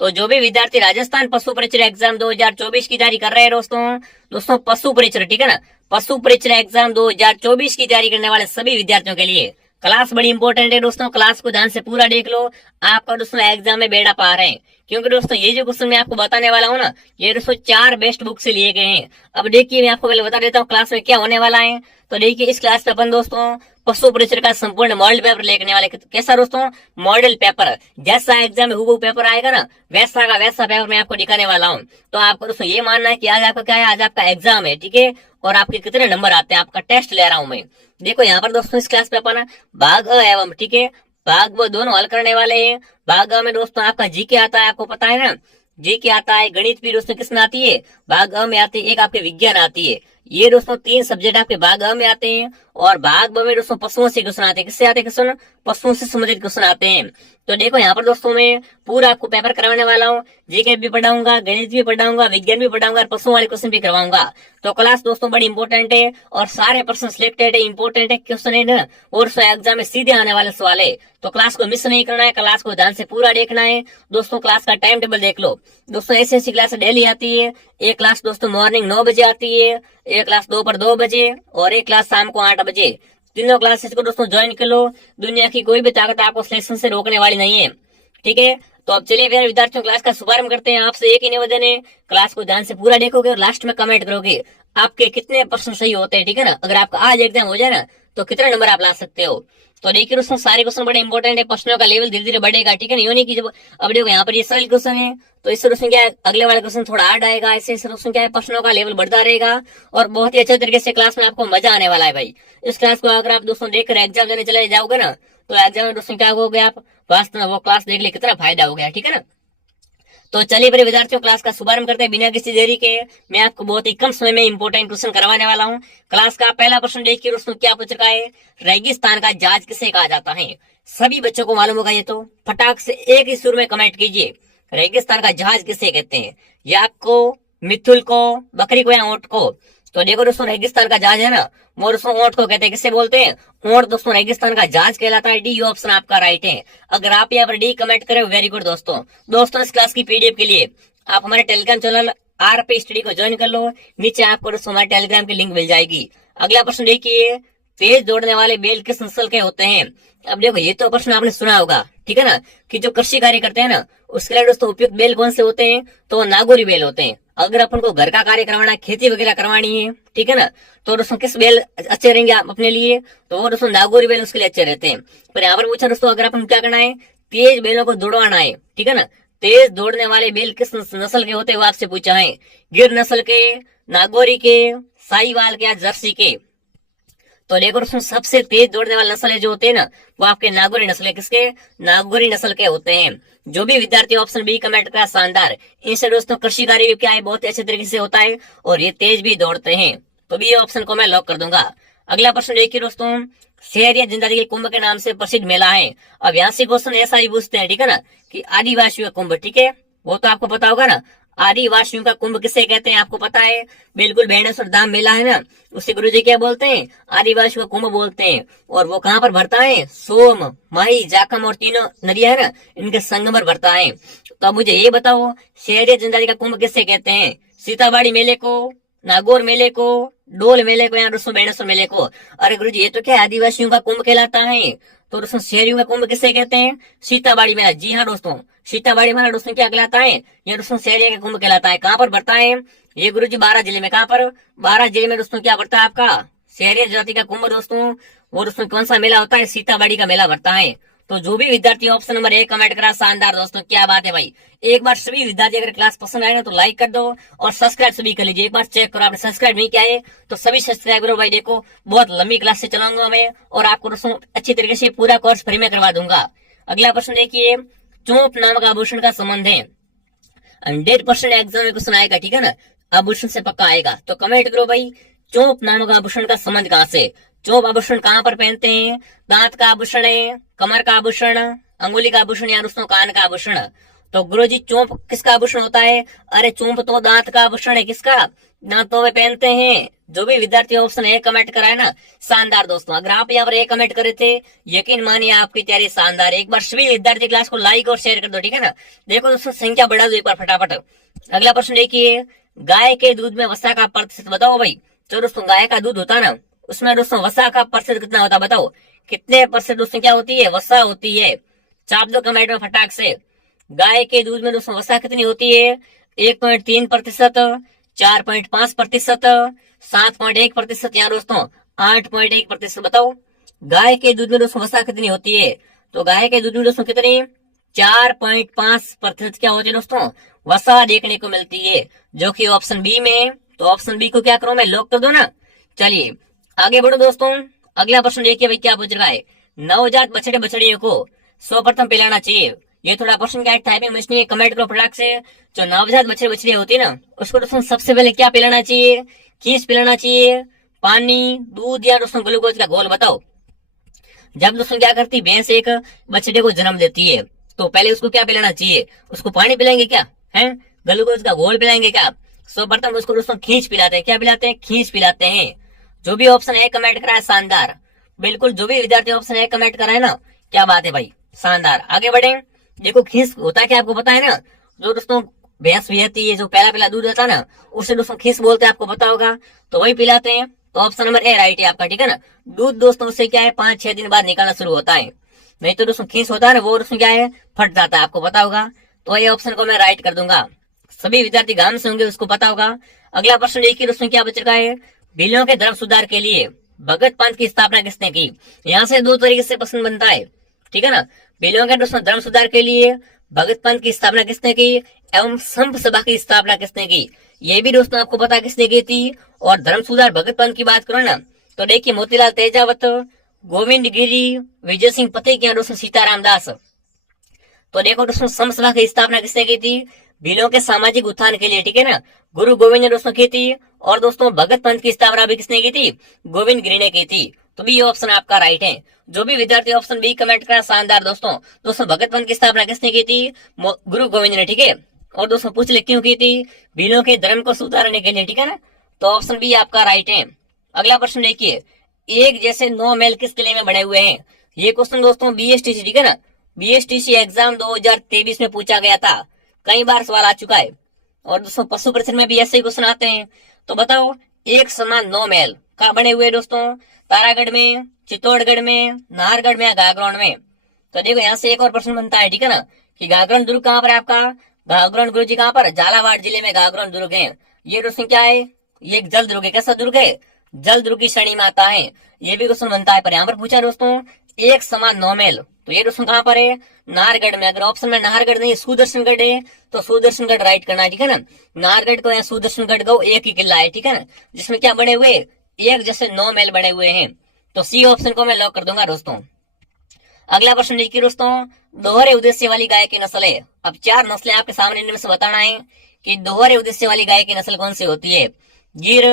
तो जो भी विद्यार्थी राजस्थान पशु परीक्षा एग्जाम 2024 की तैयारी कर रहे हैं दोस्तों पशु परीक्षा, ठीक है ना, पशु परीक्षा एग्जाम 2024 की तैयारी करने वाले सभी विद्यार्थियों के लिए क्लास बड़ी इंपॉर्टेंट है दोस्तों। क्लास को ध्यान से पूरा देख लो, आपका दोस्तों एग्जाम में बेड़ा पार है। क्योंकि दोस्तों ये जो क्वेश्चन मैं आपको बताने वाला हूँ ना, ये दोस्तों 4 बेस्ट बुक से लिए गए हैं। अब देखिए मैं आपको पहले बता देता हूँ क्लास में क्या होने वाला है। तो देखिए इस क्लास में अपन दोस्तों पशु परीक्षा का संपूर्ण मॉडल पेपर लेने वाले। कैसा दोस्तों? मॉडल पेपर, जैसा एग्जाम में हूबहू पेपर आएगा ना, वैसा का वैसा पेपर मैं आपको दिखाने वाला हूँ। तो आपको दोस्तों ये मानना है कि आज आपका क्या है, आज आपका एग्जाम है, ठीक है, और आपके कितने नंबर आते हैं, आपका टेस्ट ले रहा हूं मैं। देखो यहाँ पर दोस्तों इस क्लास में अपन भाग अ एवं, ठीक है, भाग वो दोनों हल करने वाले हैं। भाग अ में दोस्तों आपका जीके आता है, आपको पता है ना, जीके आता है। गणित भी दोस्तों किसमें आती है? भाग अ में आती है। एक आपके विज्ञान आती है। ये दोस्तों 3 सब्जेक्ट आपके भाग अ में आते हैं। और भाग ब में दोस्तों पशुओं से क्वेश्चन आते हैं। किससे आते हैं क्वेश्चन? पशुओं से संबंधित क्वेश्चन आते हैं। तो देखो यहाँ पर दोस्तों मैं पूरा आपको पेपर करवाने वाला हूँ। जीके भी पढ़ाऊंगा, गणित भी पढ़ाऊंगा, विज्ञान भी पढ़ाऊंगा और पशुओं वाले क्वेश्चन भी करवाऊंगा। तो क्लास दोस्तों बड़ी इंपॉर्टेंट है और सारे प्रश्न सिलेक्टेड है, इंपॉर्टेंट है क्वेश्चन है ना, और एग्जाम में सीधे आने वाले सवाल है। तो क्लास को मिस नहीं करना है, क्लास को ध्यान से पूरा देखना है दोस्तों। क्लास का टाइम टेबल देख लो दोस्तों। ऐसी क्लास डेली आती है। एक क्लास दोस्तों मॉर्निंग 9 बजे आती है, एक क्लास दोपहर 2 बजे और एक क्लास शाम को 8 बजे। तीनों क्लासेस को दोस्तों ज्वाइन कर लो। दुनिया की कोई भी ताकत आपको सिलेक्शन से रोकने वाली नहीं है, ठीक है। तो अब चलिए फिर विद्यार्थियों क्लास का शुभारंभ करते हैं। आपसे एक ही निवेदन है, क्लास को ध्यान से पूरा देखोगे और लास्ट में कमेंट करोगे आपके कितने प्रश्न सही होते हैं, ठीक है ना। अगर आपका आज एग्जाम हो जाए ना तो कितने नंबर आप ला सकते हो। तो देखिए दोस्तों सारे क्वेश्चन बड़े इंपॉर्टेंट है, प्रश्नों का लेवल धीरे धीरे बढ़ेगा, ठीक है ना। यूं नहीं कि जब अब देखो यहाँ पर ये सरल क्वेश्चन है तो इससे दोस्तों क्या है, अगले वाला क्वेश्चन थोड़ा हार्ड आएगा। ऐसे दोस्तों क्या है, प्रश्नों का लेवल बढ़ता रहेगा और बहुत ही अच्छे तरीके से क्लास में आपको मजा आने वाला है भाई। इस क्लास को अगर आप दोस्तों देखकर एग्जाम देने चले जाओगे ना तो एग्जाम में दोस्तों क्या होगे आप, वास्तव में वो क्लास देख ले कितना फायदा हो गया, ठीक है ना। तो चलिए मेरे विद्यार्थियों क्लास का शुभारंभ करते हैं बिना किसी देरी के। मैं आपको बहुत ही कम समय में इंपोर्टेंट क्वेश्चन करवाने वाला हूँ। क्लास का पहला प्रश्न देखिए दोस्तों क्या पूछ रखा है, रेगिस्तान का जहाज किसे कहा जाता है? सभी बच्चों को मालूम होगा ये तो, फटाक से एक ही सुर में कमेंट कीजिए, रेगिस्तान का जहाज किसे कहते हैं? याक को, मिथुल को, बकरी को या ऊंट को? तो देखो दोस्तों रेगिस्तान का जहाज है ना, वो दोस्तों ऊंट को कहते हैं। किससे बोलते हैं? ऊंट दोस्तों रेगिस्तान का जहाज कहलाता है। डी ऑप्शन आपका राइट है। अगर आप यहाँ पर डी कमेंट करें वेरी गुड दोस्तों इस क्लास की पीडीएफ के लिए आप हमारे टेलीग्राम चैनल RP स्टडी को ज्वाइन कर लो। नीचे आपको दोस्तों हमारे टेलीग्राम की लिंक मिल जाएगी। अगला प्रश्न देखिए, तेज दौड़ने वाले बैल किस नस्ल के होते हैं? अब देखो ये तो प्रश्न आपने सुना होगा, ठीक है ना, कि जो कृषि कार्य करते हैं ना उसके लिए दोस्तों उपयुक्त बैल कौन से होते हैं? तो नागौरी बैल होते हैं। अगर अपन को घर का कार्य करवाना है, खेती वगैरह करवानी है, ठीक है ना, तो दोस्तों किस बैल अच्छे रहेंगे आप अपने लिए? तो वो दोस्तों नागौरी बैल उसके लिए अच्छे रहते हैं। पर यहाँ पर पूछा दोस्तों अगर अपन क्या करना है, तेज बैलों को दौड़वाना है, ठीक है ना, तेज दौड़ने वाले बैल किस नस्ल के होते हैं वो आपसे पूछा है। गिर नस्ल के, नागौरी के, साहिवाल के या जर्सी के? तो देखो दोस्तों सबसे तेज दौड़ने वाले नस्ल जो होते हैं ना वो आपके नागौरी नस्ल है। किसके? नागौरी नस्ल के होते हैं। जो भी विद्यार्थी ऑप्शन बी कमेंट करा शानदार। इनसे दोस्तों कृषि कार्य क्या है बहुत ही अच्छे तरीके से होता है और ये तेज भी दौड़ते हैं। तो बी ऑप्शन को मैं लॉक कर दूंगा। अगला प्रश्न देखिए दोस्तों, शहर या जिंदादिली कुंभ के नाम से प्रसिद्ध मेला है। अब यहाँ से क्वेश्चन ऐसा ही पूछते हैं, ठीक है ना, कि आदिवासियों का कुंभ, ठीक है, वो तो आपको पता होगा ना। आदिवासियों का कुंभ किसे कहते हैं आपको पता है? बिल्कुल बेणेश्वर धाम मेला है ना, उसे गुरुजी क्या बोलते हैं? आदिवासियों का कुंभ बोलते हैं। और वो कहाँ पर भरता है? सोम, माही, जाखम और तीनों नदियां है ना इनके संगम पर भरता है। तो अब मुझे ये बताओ शहरी जिंदादिली का कुंभ किसे कहते हैं? सीताबाड़ी मेले को, नागौर मेले को, डोल मेले को या दोस्तों बेणेश्वर मेले को? अरे गुरुजी ये तो क्या आदिवासियों का कुंभ कहलाता है। तो दोस्तों शहरियों का कुंभ किसे कहते हैं? सीताबाड़ी मेला। जी हाँ दोस्तों, सीताबाड़ी मेला दोस्तों क्या कहलाता है? ये दोस्तों शहरिया का कुंभ कहलाता है। कहाँ पर बढ़ता है ये गुरुजी? 12 जिले में। कहाँ पर? 12 जिले में दोस्तों क्या बढ़ता है आपका शहरिया जाति का कुंभ दोस्तों। वो दोस्तों कौन सा मेला होता है? सीताबाड़ी का मेला बढ़ता है। तो जो भी विद्यार्थी ऑप्शन नंबर 1 कमेंट करा शानदार दोस्तों, क्या बात है भाई। एक बार सभी विद्यार्थी अगर क्लास पसंद आए ना तो लाइक कर दो और सब्सक्राइब सभी कर लीजिए। एक बार चेक करो आपने सब्सक्राइब नहीं किया है तो सभी सब्सक्राइब करो भाई। देखो बहुत लंबी क्लास से चलाऊंगा मैं और आपको दोस्तों अच्छी तरीके से पूरा कोर्स फ्री में करवा दूंगा। अगला प्रश्न देखिए, चोप नामक आभूषण का संबंध है। 100% एग्जाम में क्वेश्चन आएगा, ठीक है ना, आभूषण से पक्का आएगा। तो कमेंट करो भाई, चोप नामक आभूषण का संबंध कहाँ से? चोप आभूषण कहाँ पर पहनते हैं? दांत का आभूषण है, कमर का आभूषण, अंगुली का आभूषण या दोस्तों कान का आभूषण? तो गुरुजी चोंप किसका आभूषण होता है? अरे चोंप तो दांत का आभूषण है। किसका? दांतों में पहनते हैं। जो भी विद्यार्थी ऑप्शन ए कमेंट करा है ना, शानदार दोस्तों। अगर आप यहाँ पर ए कमेंट करे थे, यकीन मानिए आपकी तैयारी शानदार। एक बार सभी विद्यार्थी क्लास को लाइक और शेयर कर दो, ठीक है ना। देखो दोस्तों, संख्या बढ़ा दो एक बार फटाफट। अगला प्रश्न देखिए, गाय के दूध में वसा का प्रतिशत बताओ भाई। तो दोस्तों गाय का दूध होता है ना, उसमें दोस्तों वसा का प्रतिशत कितना होता है बताओ। कितने परसेंट दोस्तों क्या होती है? वसा होती है। चाप दो कमेंट में फटाक से। गाय के दूध में दोस्तों वसा कितनी होती है? 1.3%, 4.5%, 7.1% या दोस्तों 8.1%। बताओ गाय के दूध में दोस्तों वसा कितनी होती है? तो गाय के दूध में दोस्तों कितनी? 4.5% क्या होती है दोस्तों? वसा देखने को मिलती है, जो कि ऑप्शन बी में है। तो ऑप्शन बी को क्या करो, मैं लॉक कर दो ना। चलिए आगे बढ़ो दोस्तों। अगला प्रश्न देखिए भाई, क्या पूछ रहा है। नवजात बछड़े बछड़ियों को सर्वप्रथम पिलाना चाहिए। ये थोड़ा प्रश्न क्या टाइपिंग में नहीं है, कमेंट करो फटाक से। जो नवजात बछड़े बछड़ियां होती है ना, उसको दोस्तों सबसे पहले क्या पिलाना चाहिए? खींच पिलाना चाहिए, पानी, दूध या दोस्तों ग्लूकोज का घोल। बताओ जब दोस्तों क्या करती भैंस एक बछड़े को जन्म देती है, तो पहले उसको क्या पिलाना चाहिए? उसको पानी पिलाएंगे क्या है? ग्लूकोज का घोल पिलाएंगे क्या? सर्वप्रथम उसको दोस्तों खींच पिलाते हैं। क्या पिलाते हैं? खींच पिलाते हैं। जो भी ऑप्शन है कमेंट करा है शानदार। बिल्कुल जो भी विद्यार्थी ऑप्शन है कमेंट करा है ना, क्या बात है भाई, शानदार। आगे बढ़े। देखो खींच होता है क्या, आपको पता है ना। जो दोस्तों भैंस विहती है, जो पहला दूध होता है ना, उससे दोस्तों खींच बोलते हैं, आपको पता होगा। तो वही पिलाते हैं। तो ऑप्शन नंबर ए राइट है आपका, ठीक है ना। दूध दोस्तों उससे क्या है, 5-6 दिन बाद निकालना शुरू होता है। नहीं तो दोस्तों खींच होता है ना, वो दोस्तों क्या है, फट जाता है, आपको पता होगा। तो ये ऑप्शन को मैं राइट कर दूंगा। सभी विद्यार्थी गांव से होंगे, उसको पता होगा। अगला प्रश्न देखिए दोस्तों, क्या बच रहा है। बिलों के धर्म सुधार के लिए भगत पंथ की स्थापना किसने की? यहाँ से दो तरीके से प्रश्न बनता है, ठीक है ना। बिलों के दोस्तों धर्म सुधार के लिए भगत पंथ की स्थापना किसने की, एवं संत सभा की स्थापना किसने की, ये भी दोस्तों आपको पता किसने की थी। और धर्म सुधार भगत पंथ की बात करो ना, तो देखिए मोतीलाल तेजावत, गोविंद गिरी, विजय सिंह पथिक या दोस्तों सीताराम दास। तो देखो दोस्तों संत सभा की स्थापना किसने की थी? बिलों के सामाजिक उत्थान के लिए, ठीक है ना। गुरु गोविंद ने दोस्तों की थी। और दोस्तों भगत पंथ की स्थापना भी किसने की थी? गोविंद गिरी ने की थी। तो भी ये ऑप्शन आपका राइट है। जो भी विद्यार्थी ऑप्शन बी कमेंट करा शानदार दोस्तों भगत पंथ की स्थापना किसने की थी? गुरु गोविंद ने, ठीक है। और दोस्तों पूछ ले क्यों की थी? बिलों के धर्म को सुधारने के लिए, ठीक है ना। तो ऑप्शन बी आपका राइट है। अगला प्रश्न देखिए, एक जैसे 9 मेल किस किले में बने हुए हैं? ये क्वेश्चन दोस्तों बीएसटीसी, ठीक है ना, बीएसटीसी एग्जाम 2023 में पूछा गया था। कई बार सवाल आ चुका है। और दोस्तों पशु प्रश्न में भी ऐसे ही क्वेश्चन आते हैं। तो बताओ एक समान 9 महल कहाँ बने हुए दोस्तों? तारागढ़ में, चित्तौड़गढ़ में, नाहरगढ़ में या गागरोन में? तो देखो यहाँ से एक और प्रश्न बनता है, ठीक है ना, कि गागरोन दुर्ग कहाँ पर है आपका? गागरोन गुरु जी कहाँ पर? झालावाड़ जिले में गागरोन दुर्ग है। ये दोस्तों क्या है? ये एक जल दुर्ग है। कैसा दुर्ग है? जल दुर्ग की श्रेणी में आता है। ये भी क्वेश्चन बनता है। पर यहाँ पर पूछा दोस्तों एक समान 9 महल, तो ये दोस्तों कहाँ पर है? नाहरगढ़ में। अगर ऑप्शन में नाहरगढ़ नहीं सुदर्शनगढ़ है, तो सुदर्शनगढ़ राइट करना है, ठीक है ना। नाहरगढ़ को या सुदर्शनगढ़ को एक ही किला है, ठीक है ना, जिसमें क्या बने हुए? एक जैसे 9 महल बने हुए हैं। तो सी ऑप्शन को मैं लॉक कर दूंगा दोस्तों। अगला प्रश्न देखिए दोस्तों, दोहरे उद्देश्य वाली गाय की नस्ल है। अब 4 नस्लें आपके सामने, इनमें से बताना है कि दोहरे उद्देश्य वाली गाय की नस्ल कौन सी होती है। गिर,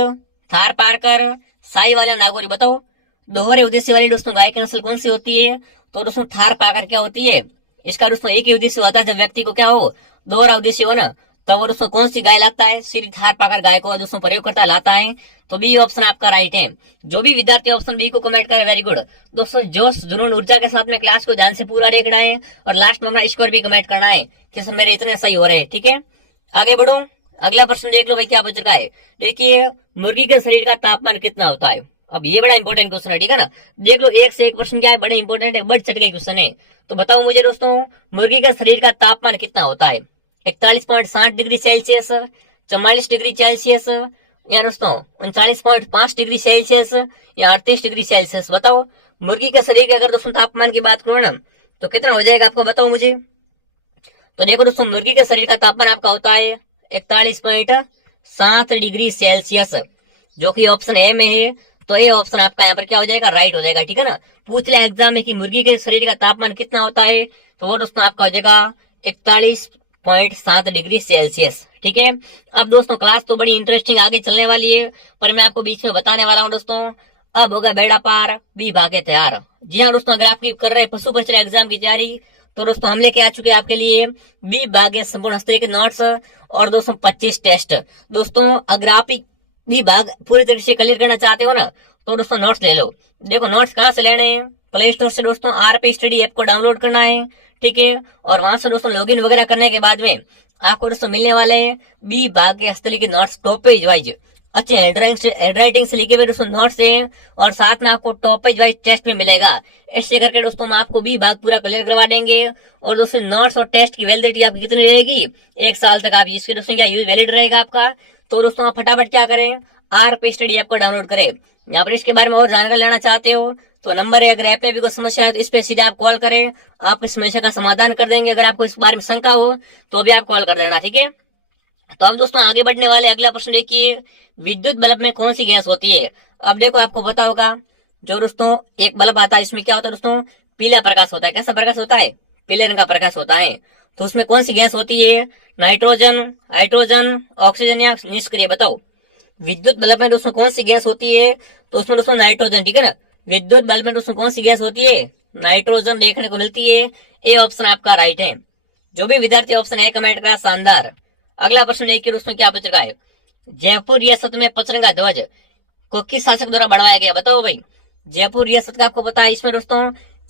थार पारकर, साहीवाल, नागौरी। बताओ दोहरे उद्देश्य वाली दोस्तों गाय की नस्ल कौन सी होती है? तो दोस्तों थार पाकर क्या होती है? इसका दोस्तों एक ही उद्देश्य होता है, जब व्यक्ति को क्या हो, दोहरा उद्देश्य हो ना, तब वो दोस्तों कौन सी गाय लाता है? श्री थार पाकर गाय को दोस्तों प्रयोग करता लाता है। तो बी ऑप्शन आपका राइट है। जो भी विद्यार्थी ऑप्शन बी को कमेंट करे वेरी गुड दोस्तों। जोश जुनून ऊर्जा के साथ में क्लास को ध्यान से पूरा देखना है, और लास्ट में अपना स्कोर भी कमेंट करना है कि सर मेरे इतने सही हो रहे हैं, ठीक है। आगे बढ़ो। अगला प्रश्न देख लो भाई, क्या बच रहा है। देखिए मुर्गी के शरीर का तापमान कितना होता है? अब ये बड़ा इंपॉर्टेंट क्वेश्चन है, ठीक है ना। देख लो एक से एक प्रश्न क्या है, बड़े इंपॉर्टेंट है, बढ़ चढ़ के क्वेश्चन है। तो बताओ मुझे दोस्तों मुर्गी का शरीर का तापमान कितना होता है? 41.60 डिग्री सेल्सियस, 44 डिग्री सेल्सियस, या दोस्तों 39.5 डिग्री सेल्सियस, या 38 डिग्री सेल्सियस। बताओ मुर्गी के शरीर के अगर दोस्तों तापमान की बात करो ना, तो कितना हो जाएगा आपको, बताओ मुझे। तो देखो दोस्तों मुर्गी के शरीर का तापमान आपका होता है 41.7 डिग्री सेल्सियस, जो कि ऑप्शन ए में है। तो ये ऑप्शन आपका यहाँ पर क्या हो जाएगा, राइट हो जाएगा, ठीक है ना। पूछ लिया एग्जाम में कि मुर्गी के शरीर का तापमान कितना होता है, तो वो दोस्तों आपका हो जाएगा 41.7 डिग्री सेल्सियस, ठीक है। अब दोस्तों क्लास तो बड़ी इंटरेस्टिंग आगे चलने वाली है, पर मैं आपको बीच में बताने वाला हूँ दोस्तों। अब होगा बेड़ा पार, बी भागे तैयार। जी हाँ दोस्तों, अगर आपकी कर रहे पशु पक्षी एग्जाम की तैयारी, तो दोस्तों हम लेके आ चुके हैं आपके लिए बी भाग या संपूर्ण हस्तलेख के नोट्स और दोस्तों 25 टेस्ट। दोस्तों अगर आप बी भाग पूरी तरीके से क्लियर करना चाहते हो ना, तो दोस्तों नोट्स ले लो। देखो नोट्स कहाँ से लेने हैं, प्ले स्टोर से दोस्तों आरपी स्टडी ऐप को डाउनलोड करना है, ठीक है। और वहां से दोस्तों लॉगिन वगैरह करने के बाद में आपको दोस्तों मिलने वाले हैं बी भाग के हस्तलेख के नोट्स टॉप पेज वाइज अच्छे हैंडराइटिंग से लिखे हुए दोस्तों नोट्स हैं, और साथ में आपको टॉप पेज वाइज टेस्ट में मिलेगा। ऐसे करके दोस्तों हम आपको बी भाग पूरा क्लियर करवा देंगे। और दोस्तों नोट्स और टेस्ट की वैलिडिटी आपकी कितनी रहेगी, 1 साल तक आप इसके दोस्तों क्या यूज वैलिड रहेगा आपका। तो दोस्तों आप फटाफट क्या करें, आरपी स्टडी ऐप को डाउनलोड करें। यहाँ पर इसके बारे में और जानकारी लेना चाहते हो तो नंबर है, अगर ऐप में भी कोई समस्या है तो इस पे सीधे आप कॉल करें, आप इस समस्या का समाधान कर देंगे। अगर आपको इस बारे में शंका हो तो भी आप कॉल कर देना, ठीक है। तो हम दोस्तों आगे बढ़ने वाले अगला प्रश्न देखिए, विद्युत बल्ब में कौन सी गैस होती है। अब देखो आपको पता होगा, जो दोस्तों एक बल्ब आता है इसमें क्या होता है दोस्तों, पीला प्रकाश होता है। कैसा प्रकाश होता है, पीले रंग का प्रकाश होता है। तो उसमें कौन सी गैस होती है, नाइट्रोजन, हाइड्रोजन, ऑक्सीजन या निष्क्रिय, बताओ। विद्युत बल्ब में दोस्तों कौन सी गैस होती है, तो उसमें दोस्तों नाइट्रोजन, ठीक है ना। विद्युत बल्ब में दोस्तों कौन सी गैस होती है, नाइट्रोजन देखने को मिलती है। ए ऑप्शन आपका राइट है। जो भी विद्यार्थी ऑप्शन ए कमेंट करा, शानदार। अगला प्रश्न देखिए दोस्तों क्या पूछ रहा है, जयपुर रियासत में पचरंगा ध्वज को किस शासक द्वारा बढ़ाया गया, बताओ भाई। जयपुर रियासत का आपको पता है, इसमें दोस्तों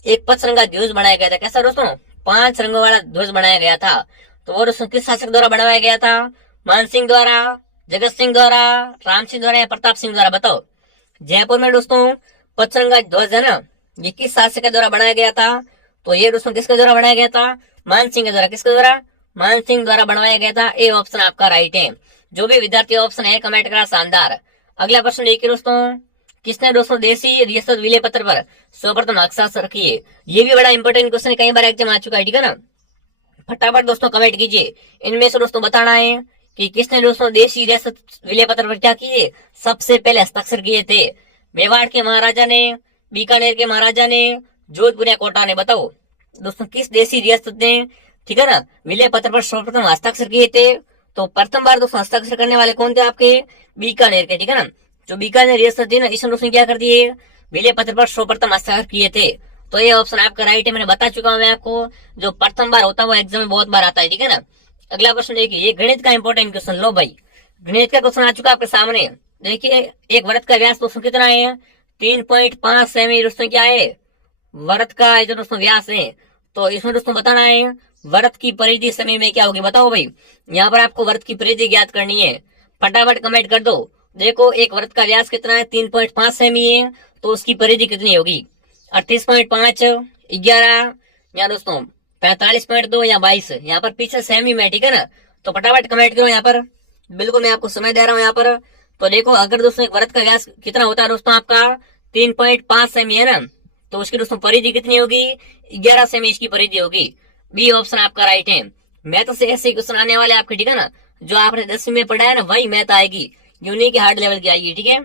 एक पचरंगा ध्वज बनाया गया था। कैसा दोस्तों, 5 रंगों वाला ध्वज बनाया गया था। तो वो दोस्तों किस शासक द्वारा बनाया गया था, मान सिंह द्वारा, जगत सिंह द्वारा, राम सिंह द्वारा या प्रताप सिंह द्वारा, बताओ। जयपुर में दोस्तों पचरंगा ध्वज है ना, ये किस शासक के द्वारा बनाया गया था, तो ये दोस्तों किसके द्वारा बनाया गया था, मान सिंह के द्वारा। किसके द्वारा, मान सिंह द्वारा बनवाया गया था। ए ऑप्शन आपका राइट है। जो भी विद्यार्थी ऑप्शन है कमेंट करा, शानदार। अगला प्रश्न देखिए दोस्तों, किसने दोस्तों देशी रियासत विलय पत्र पर सर्वप्रथम हस्ताक्षर रखी है। ये भी बड़ा इंपॉर्टेंट क्वेश्चन, कई बार एग्जाम आ चुका है, ठीक है ना। फटाफट दोस्तों कमेंट कीजिए, इनमें से दोस्तों बताना है कि किसने दोस्तों देशी रियासत विलय पत्र पर क्या किए, सबसे पहले हस्ताक्षर किए थे। मेवाड़ के महाराजा ने, बीकानेर के महाराजा ने, जोधपुर या कोटा ने, बताओ दोस्तों किस देशी रियासत ने, ठीक है ना, विलय पत्र पर सर्वप्रथम हस्ताक्षर किए थे। तो प्रथम बार दोस्तों हस्ताक्षर करने वाले कौन थे आपके, बीकानेर के, ठीक है ना। जो बीकानेर रियासत थी ना, इसने दोस्तों क्या कर दिए, विलय पत्र पर सर्वप्रथम हस्ताक्षर किए थे। तो ये ऑप्शन आपका राइट है। मैंने बता चुका हूं मैं आपको, जो प्रथम बार होता है वो एग्जाम में बहुत बार आता है, ठीक है ना। अगला प्रश्न देखिए, ये गणित का इंपॉर्टेंट क्वेश्चन, लो भाई गणित का क्वेश्चन आ चुका आपके सामने। देखिए एक वृत्त का व्यास दोस्तों कितना है, 3.5 सेमी दोस्तों क्या है, वृत्त का जो दोस्तों व्यास है। तो इसमें दोस्तों बताना है वृत्त की परिधि सेमी में क्या होगी, बताओ भाई। यहाँ पर आपको वृत्त की परिधि ज्ञात करनी है, फटाफट कमेंट कर दो। देखो एक वृत्त का व्यास कितना है, 3.5 सेमी है, तो उसकी परिधि कितनी होगी, 38.5, 11 या दोस्तों 45.2 या 22। यहाँ पर पीछे सेमी में, ठीक है ना। तो फटाफट कमेंट करो यहाँ पर, बिल्कुल मैं आपको समय दे रहा हूँ यहाँ पर। तो देखो अगर दोस्तों एक वृत्त का व्यास कितना होता है दोस्तों आपका, 3.5 सेमी है ना, तो उसकी दोस्तों परिधि कितनी होगी, 11 सेमी इसकी परिधि होगी। बी ऑप्शन आपका राइट है। मैथ से ऐसे क्वेश्चन आने वाले आपके, ठीक है ना, जो आपने 10वीं में पढ़ा है ना वही मैथ आएगी, यूनिक की हार्ड लेवल की आएगी, ठीक है।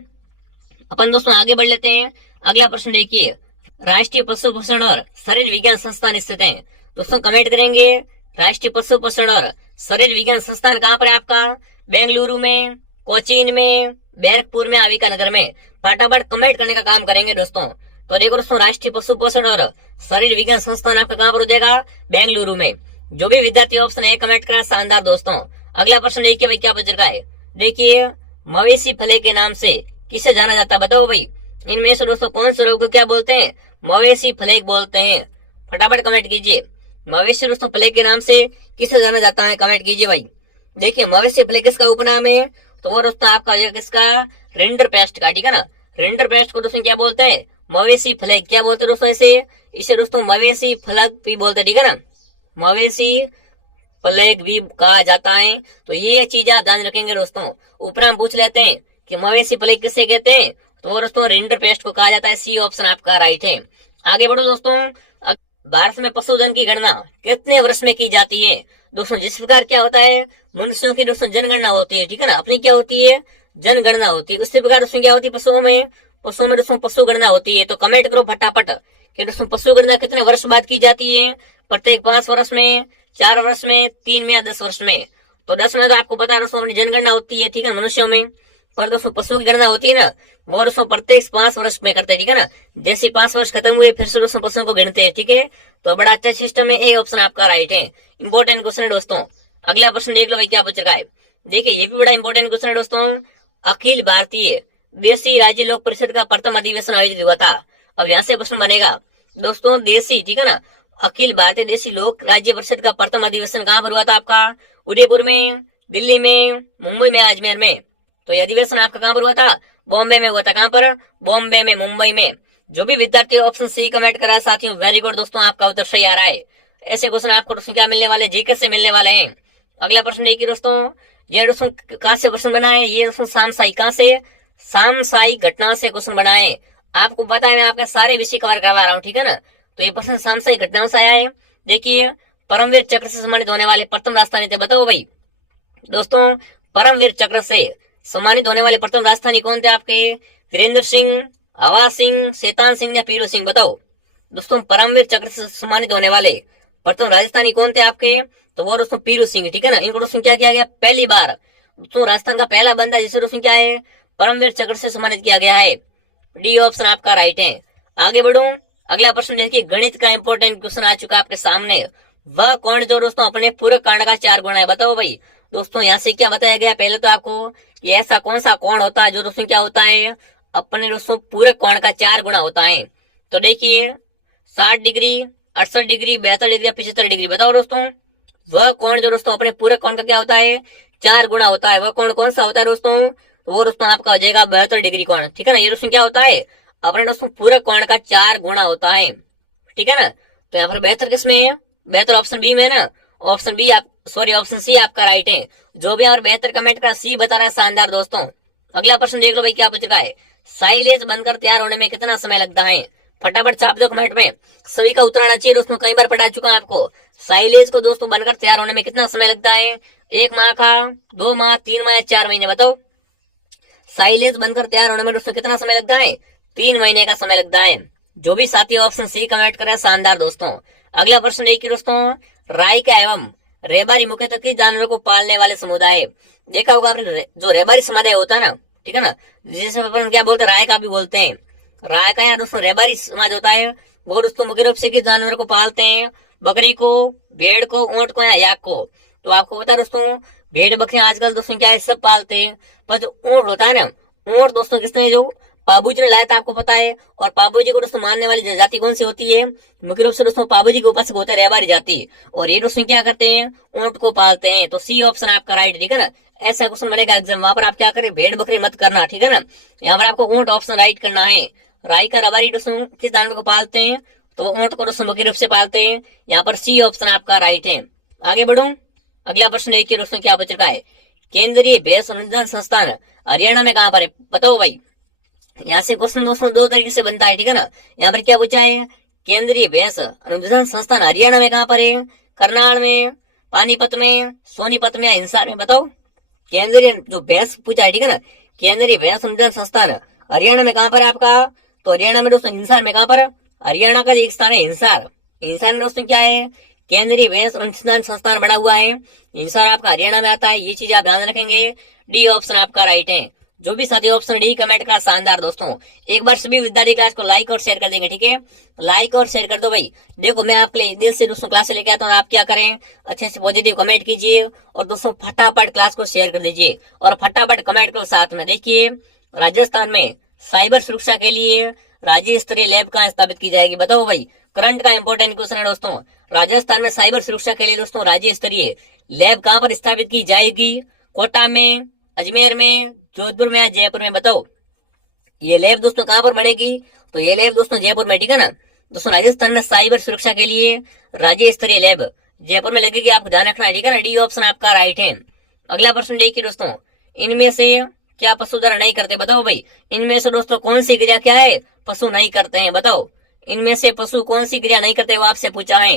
अपन दोस्तों आगे बढ़ लेते हैं। अगला प्रश्न देखिए, राष्ट्रीय पशु पोषण और शरीर विज्ञान संस्थान स्थित है। दोस्तों कमेंट करेंगे, राष्ट्रीय पशु पोषण और शरीर विज्ञान संस्थान कहाँ पर है आपका, बेंगलुरु में, कोचीन में, बैरकपुर में, अविका नगर में। फटाफट कमेंट करने का काम करेंगे दोस्तों। तो देखो दोस्तों राष्ट्रीय पशु पोषण और शरीर विज्ञान संस्थान आपका कहाँ पर हो जाएगा, बेंगलुरु में। जो भी विद्यार्थी ऑप्शन है कमेंट करा, शानदार दोस्तों। अगला प्रश्न देखिए भाई क्या पूछ रखा है, देखिए मवेशी फले के नाम से किसे जाना जाता है, बताओ भाई। इनमें से दोस्तों कौन से रोग को क्या बोलते हैं, मवेशी फ्लेग बोलते हैं। फटाफट कमेंट कीजिए, मवेशी दोस्तों फ्लेग के नाम से किसे जाना जाता है, कमेंट कीजिए भाई। देखिए मवेशी फ्लेग किसका उपनाम है, तो वो दोस्तों आपका किसका, रिंडर पेस्ट का, ठीक है ना। रिंडर पेस्ट को दोस्तों क्या बोलते हैं, मवेशी फ्लेग। क्या बोलते हैं दोस्तों इसे दोस्तों मवेशी फ्लग भी बोलते हैं, ठीक है ना, मवेशी फ्लेग भी कहा जाता है। तो ये चीज आप ध्यान रखेंगे दोस्तों। ऊपर हम पूछ लेते हैं कि मवेशी फ्लेग किसे कहते हैं, तो वो दोस्तों रिंडर पेस्ट को कहा जाता है। सी ऑप्शन आपका राइट है। आगे बढ़ो दोस्तों, भारत में पशुधन की गणना कितने वर्ष में की जाती है दोस्तों। जिस प्रकार क्या होता है, मनुष्यों की दोस्तों जनगणना होती है, ठीक है ना, अपनी क्या होती है, जनगणना होती है। उसी प्रकार दोस्तों क्या होती है, पशुओं में दोस्तों पशु गणना होती है। तो कमेंट करो फटाफट कि दोस्तों पशु गणना कितने वर्ष बाद की जाती है, प्रत्येक 5 वर्ष में, 4 वर्ष में, 3 में या 10 वर्ष में। तो 10 में तो आपको पता है दोस्तों अपनी जनगणना होती है, ठीक है, मनुष्यों में। पर दोस्तों पशु की गणना होती है ना, वो दोस्तों प्रत्येक 5 वर्ष में करते हैं, ठीक है ना। जैसे 5 वर्ष खत्म हुए फिर से दोस्तों पशुओं को गिनते हैं, ठीक है। तो बड़ा अच्छा सिस्टम है, ए ऑप्शन आपका राइट है। इंपॉर्टेंट क्वेश्चन है दोस्तों। अगला प्रश्न देख लो भाई क्या पूछ रखा है। देखिए ये भी बड़ा इंपॉर्टेंट क्वेश्चन है दोस्तों। अखिल भारतीय देसी राज्य लोक परिषद का प्रथम अधिवेशन आयोजित हुआ था। अब यहाँ से प्रश्न बनेगा दोस्तों, देसी, ठीक है ना, अखिल भारतीय देसी लोक राज्य परिषद का प्रथम अधिवेशन कहाँ पर हुआ था आपका? उदयपुर में, दिल्ली में, मुंबई में, अजमेर में। तो यह अधिवेशन आपका कहाँ पर हुआ था? बॉम्बे में हुआ था। कहाँ पर? बॉम्बे में, मुंबई में। जो भी विद्यार्थी ऑप्शन सी कमेंट करा साथियों, वेरी गुड दोस्तों, आपका उत्तर सही आ रहा है। ऐसे क्वेश्चन आपको दोस्तों क्या मिलने वाले? जीके से मिलने वाले हैं। अगला प्रश्न देखिए दोस्तों, ये दोस्तों कहाँ से क्वेश्चन बना है? ये दोस्तों सामसाई, कहाँ से? सामसाई घटना से क्वेश्चन बना है। आपको पता है मैं आपके सारे विषय कवर करवा रहा हूँ, ठीक है ना। तो ये प्रश्न सामसाई घटनाओं से आया है। देखिए, परमवीर चक्र से सम्मानित होने वाले प्रथम राजस्थानी थे, बताओ भाई दोस्तों। परमवीर चक्र से सम्मानित होने वाले प्रथम राजस्थानी कौन थे आपके? वीरेंद्र सिंह, हवा सिंह, शैतान सिंह या पीरू सिंह, बताओ दोस्तों। परमवीर चक्र से सम्मानित होने वाले प्रथम राजस्थानी कौन थे आपके? तो वो दोस्तों पीरू सिंह, ठीक है ना। इनको दोस्तों क्या किया गया? पहली बार दोस्तों राजस्थान का पहला बंदा जिसे दोस्तों क्या है? परमवीर चक्र से सम्मानित किया गया है। डी ऑप्शन आपका राइट है। आगे बढ़ो, अगला प्रश्न देखिए, गणित का इंपॉर्टेंट क्वेश्चन आ चुका है आपके सामने। वह कौन जो दोस्तों अपने पूरक कांड का 4 गुना है, बताओ भाई दोस्तों। यहाँ से क्या बताया गया पहले तो आपको कि ऐसा कौन सा कोण होता है जो दोस्तों क्या होता है? अपने दोस्तों पूरक कोण का 4 गुना होता है। तो देखिए 60 डिग्री, 68 डिग्री, 72 डिग्री, 75 डिग्री, बताओ दोस्तों। वह कोण जो दोस्तों अपने पूरक कोण का क्या होता है? 4 गुना होता है। वह कोण कौन सा होता है दोस्तों? वो दोस्तों आपका हो जाएगा 72 डिग्री कोण, ठीक है ना। ये दोस्तों क्या होता है? अपने दोस्तों पूरक कोण का 4 गुना होता है, ठीक है ना। तो यहाँ पर बेहतर किसमें है? बेहतर ऑप्शन बी में है ना। ऑप्शन बी आप सॉरी ऑप्शन सी आपका राइट है। जो भी और बेहतर कमेंट का सी बता रहा है, शानदार दोस्तों। अगला प्रश्न देख लो भाई क्या पूछ रहा है। साइलेज बनकर तैयार होने में कितना समय लगता है? फटाफट छाप दो कमेंट में, सभी का उत्तर आना चाहिए दोस्तों। कई बार पढ़ा चुका है आपको। साइलेज को दोस्तों बनकर तैयार होने में कितना समय लगता है? 1 माह का, 2 माह, 3 माह या 4 महीने, बताओ। साइलेज बनकर तैयार होने में दोस्तों कितना समय लगता है? 3 महीने का समय लगता है। जो भी साथी ऑप्शन सी कमेंट करे, शानदार दोस्तों। अगला प्रश्न देखिए दोस्तों, राय का एवं रेबारी मुख्यतः किस जानवरों को पालने वाले समुदाय? देखा होगा आपने, जो रेबारी समुदाय होता है ना, ठीक है ना, जिसे अपन क्या बोलते हैं? राय का भी बोलते हैं। राय का या दोस्तों रेबारी समाज होता है, वो दोस्तों मुख्य रूप से किस जानवर को पालते हैं? बकरी को, भेड़ को, ऊंट को या याक को। तो आपको पता है दोस्तों, भेड़ बकरियां आजकल दोस्तों क्या है? सब पालते हैं। पर जो ऊंट होता है ना, ऊंट दोस्तों किसने, जो पाबूजी ने लाया था, आपको पता है। और पाबूजी को दोस्तों मानने वाली जाति कौन सी होती है? मुख्य रूप से दोस्तों पाबूजी के उपासक होते हैं, रेबारी जाति। और ये दोस्तों क्या करते हैं? ऊंट को पालते हैं। तो सी ऑप्शन आपका राइट, ठीक है ना। ऐसा क्वेश्चन बनेगा एग्जाम, वहां पर आप क्या करें? भेड़ बकरी मत करना, ठीक है ना। यहाँ पर आपको ऊंट ऑप्शन राइट करना है। राय का रबारी दोस्तों किस जानवर को पालते हैं? तो ऊंट को दोस्तों मुख्य रूप से पालते हैं। यहाँ पर सी ऑप्शन आपका राइट है। आगे बढ़ो, अगला प्रश्न देखिए दोस्तों क्या बच रहा है। केंद्रीय भैंस अनुसंधान संस्थान हरियाणा में कहाँ पर है, बताओ भाई। यहाँ से क्वेश्चन दोस्तों 2 तरीके से बनता है, ठीक है ना। यहाँ पर क्या पूछा है? केंद्रीय भैंस अनुसंधान संस्थान हरियाणा में कहाँ पर है? करनाल में, पानीपत में, सोनीपत में या हिसार में, बताओ। केंद्रीय जो भैंस पूछा है, ठीक है ना, केंद्रीय भैंस अनुसंधान संस्थान हरियाणा में कहाँ पर है आपका? तो हरियाणा में दोस्तों हिसार में। कहाँ पर? हरियाणा का एक स्थान है हिसार। हिसार में दोस्तों क्या है? केंद्रीय भैंस अनुसंधान संस्थान बना हुआ है। हिसार आपका हरियाणा में आता है। ये चीज आप ध्यान रखेंगे। डी ऑप्शन आपका राइट है। जो भी साथी ऑप्शन डी कमेंट का, शानदार दोस्तों। एक बार सभी विद्यार्थी क्लास को लाइक और शेयर कर देंगे, ठीक है। लाइक और शेयर कर दो भाई। देखो मैं आपके लिए दिल से दोस्तों क्लास लेके आता हूँ, आप क्या करें? अच्छे से पॉजिटिव कमेंट कीजिए और दोस्तों फटाफट क्लास को शेयर कर दीजिए और फटाफट कमेंट करो साथ में। देखिए राजस्थान में साइबर सुरक्षा के लिए राज्य स्तरीय लैब कहाँ स्थापित की जाएगी, बताओ भाई। करंट का इंपॉर्टेंट क्वेश्चन है दोस्तों। राजस्थान में साइबर सुरक्षा के लिए दोस्तों राज्य स्तरीय लैब कहाँ पर स्थापित की जाएगी? कोटा में, अजमेर में, जोधपुर में या जयपुर में, बताओ। ये लैब दोस्तों कहाँ पर बनेगी? तो ये लैब दोस्तों जयपुर में, ठीक है ना। दोस्तों राजस्थान में साइबर सुरक्षा के लिए राज्य स्तरीय लैब जयपुर में लगेगी, आपको ध्यान रखना है, ठीक है ना। डी ऑप्शन आपका राइट है। अगला प्रश्न देखिए दोस्तों, इनमें से क्या पशु द्वारा नहीं करते, बताओ भाई। इनमें से दोस्तों कौन सी क्रिया क्या है? पशु नहीं करते हैं, बताओ। इनमें से पशु कौन सी क्रिया नहीं करते, वो आपसे पूछा है।